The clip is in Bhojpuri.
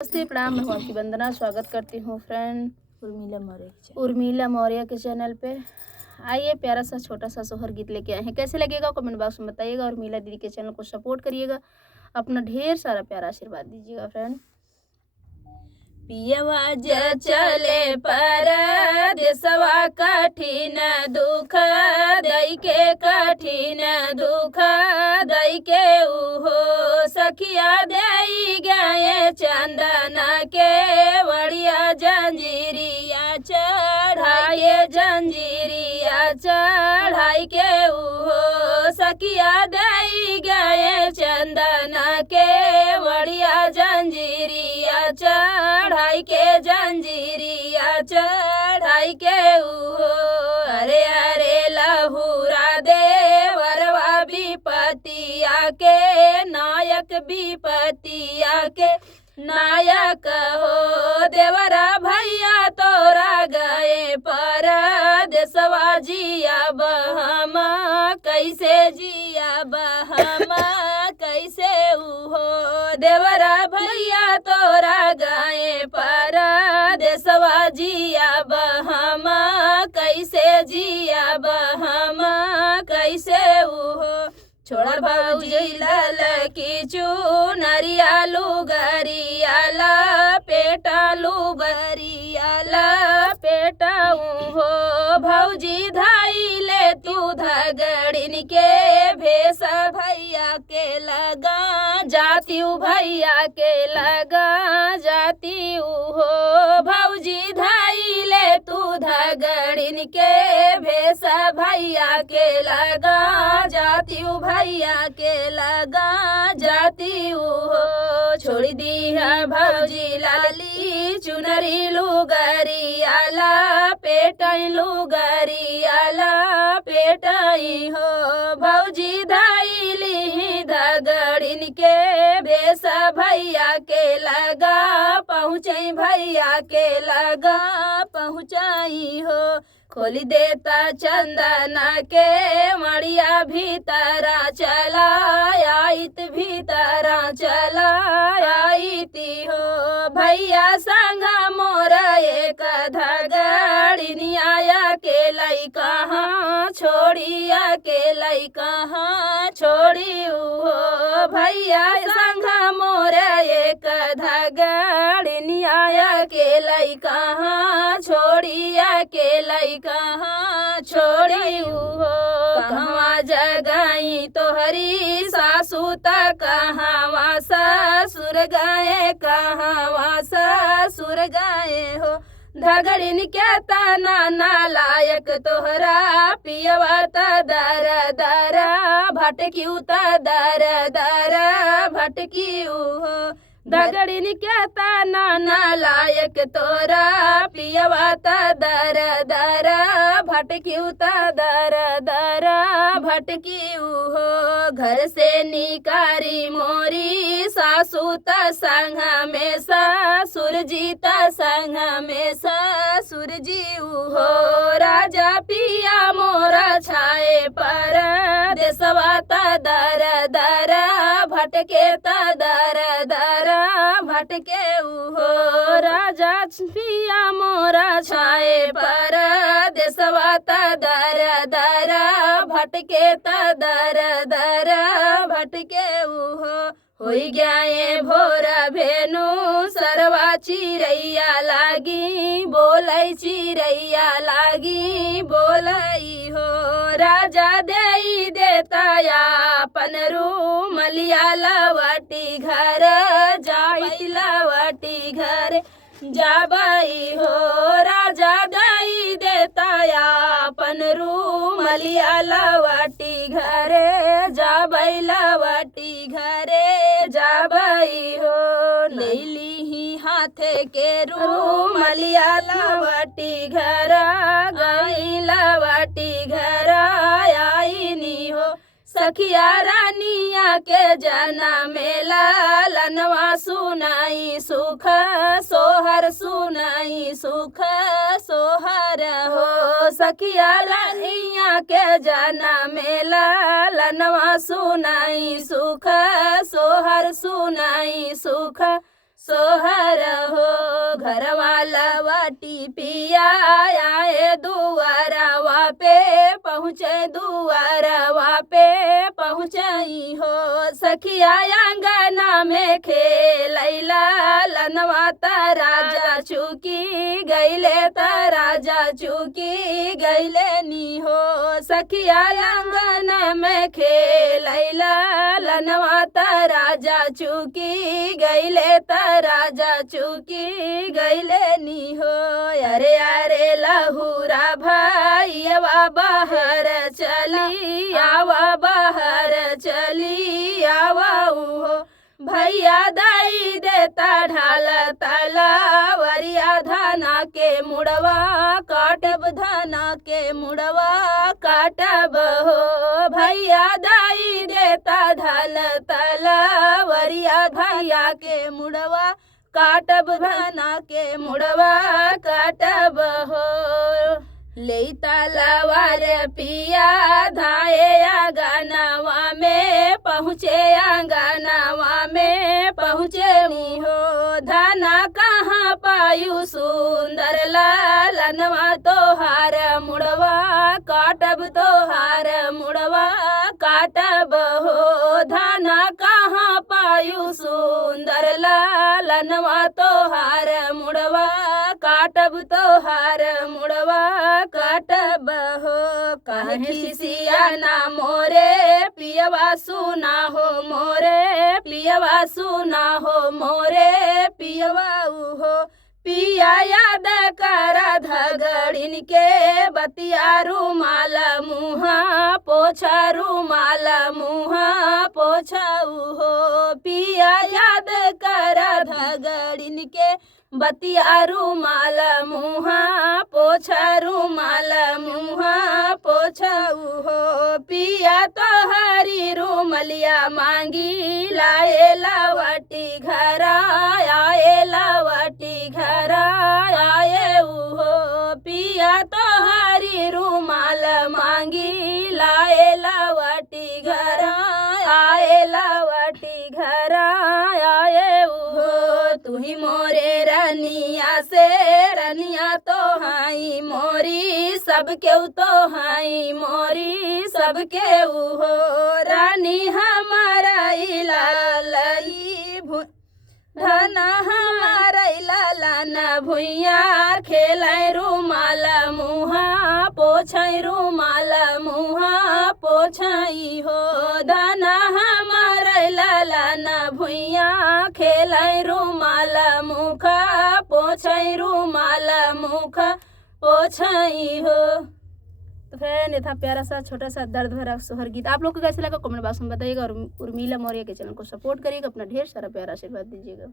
नमस्ते, प्रणाम। मैं हूं आपकी वंदना। स्वागत करती हूं फ्रेंड उर्मिला मौर्य के चैनल पे। आइए प्यारा सा छोटा सा सोहर गीत लेके आए हैं। कैसे लगेगा कमेंट बॉक्स में बताइएगा। और उर्मिला दीदी के चैनल को सपोर्ट करिएगा, अपना ढेर सारा प्यारा आशीर्वाद दीजिएगा फ्रेंड। पियवा चले परदेसवा कठिन दुख दई के कठिन दुख दई के उहो सखिया दई गए चंदन के वड़िया जंजीरिया चढ़ाए जंजीरिया चढ़ाई के उहो सखिया दई गए चंदन के वड़िया जंजीरिया चढ़ाई के जंजीरिया चढ़ाई के उहो अरे अरे लहुरा देवरवा विपतिया के नायक विपतिया के नायक हो देवरा भैया तोरा गए पर देसवा जिया बहम कैसे जिया बहम कैसे उहो देवरा भैया तोरा गए पर देसवा जिया बहम कैसे जिया बहम कैसे उहो छोड़ भौजी लाल की चुनरिया लुगरिया पेटा लुगरिया पेटा हो भौजी धाई ले तू धगड़िन के भेस भैया के लगा जाती भैया के लगा जाती हो भौजी धाई ले तू धगड़िन के भेस भैया के लगा जाती भैया के लगा जाती हो छोड़ दी है भौजी लाली चुनरी लुगरिया पेटाई लुगरिया पेटाई हो भौजी धाई ली धगड़िन के भेस भैया के लगा पहुँचाई भैया के लगा पहुँचाई हो खोली देता चंदना के मड़िया भीतरा चला आइत भीतरा चला आईती हो भैया संगा मोर एक धगड़िनिया के लई कहाँ छोड़िया के लई कहाँ छोड़ी हो भैया संगा मोर एक धगड़िनिया के लई कहाँ छोड़िया के लई कहाँ छोड़ी हो कहवा जगाई तोहरी सासू त कहवा ससुर गए कहवा ससुर गए हो धगड़िन के तना नालायक तोहरा पियवा त दर दर भटक्यू त दर दर भटक्यू हो धगड़िन के तना नालायक तोरा पियवा त दर दर भटक्यू त दर दर भटक्यू हो घर से निकारी मोरी सासू त संग में ससुर जी त संग में ससुर जी हो राजा पिया मोरा छाए पर देसवा त दर दर भटके त दर दर भटके उहो राजा पिया मोरा छाए पर देसवा त दर दर भटके त दर दर भटके उहो होई गए भोर भेनु सरवा चिड़ैया लागी बोलै चिड़ैया लागी बोलै हो राजा देई देता अपन रूमलिया लवटी घर जाई लवटी घर जाबई हो राजा दई देता अपन रूमलिया लवटी घरे जाबई लवटी घरे जाबई हो लैली ही हाथे के रूमलिया लवटी घर गई लवटी घर आई नी हो सखिया रानिया के जना मेला लनवा सुनाई सुख सोहर सुनाई सुख सोहर हो सखिया रानिया के जना मेला लनवा सुनाई सुख सोहर सुनाई सुख सोहर हो। घर वाला वाटी पिया आए दुआरवा पे पहुँचे दुआरवा पे पहुँचई हो। सखिया अंगना में खेलैला लनवा त राजा चुकी गईले त राजा चुकी गईले नी हो। सखिया अंगना में खेलैला लनवा त राजा चुकी गईले त राजा चुकी गईले नी हो। अरे अरे लहुरा भैया बाहर चली आवा बाहर चली आवा हो। भैया दाई देता ढाल तलावरिया धना के मुड़वा काटब धना के मुड़वा काटब हो। भैया दाई देता ढाल तलावरिया धैया के मुड़वा काटब धना के मुड़वा काटब हो। ले तलवार पिया धाये आंगनवा में पहुँचे आंगनवा में पहुँचे नी हो। धना कहाँ पायु सुंदर लालनवा तोहार मुड़वा काटब तोहार मुड़वा काटब हो। धना कहाँ पायु सुंदर लालनवा तोहार मुड़वा काटब तोहार मुड़वा काटब हो। कहे सिया ना मोरे पियवा सुना हो मोरे पियवा सुना हो मोरे पियवा हो। पिया याद कर धगड़िन के बतिया रुमाल मुहा पोछा रुमाल मुहा पोछा हो। पिया याद कर धगड़िन के बतिया रुमाल मुहा पोछा रुमाल मुहा पोछा हो। पिया तो हरी रुमलिया मांगी लाए लावटी घर आए लावटी घर आए हो। पिया तो हरी रुमाल मांगी लाए लावटी घर आए लावटी घर आए हो। तू ही मोरे रनिया से रनिया तो हाई मोरी सबके तो हाई मोरी सबके हो। रानी हमारा इलालई धना हमारा इलाला भुइया खेलै रुमाल मुहा पोछै रुमाल मुहा पोछई हो। धना हमारा इलाला भुइया खेलै रुमाल मुखा पोछै रुमाल मुखा पोछई हो। तो फ्रेंड ये था प्यारा सा छोटा सा दर्द भरा सोहर गीत। आप लोग को कैसे लगा कमेंट बॉक्स में बताइएगा और उर्मिला मौर्य के चैनल को सपोर्ट करिएगा। अपना ढेर सारा प्यारा आशीर्वाद दीजिएगा।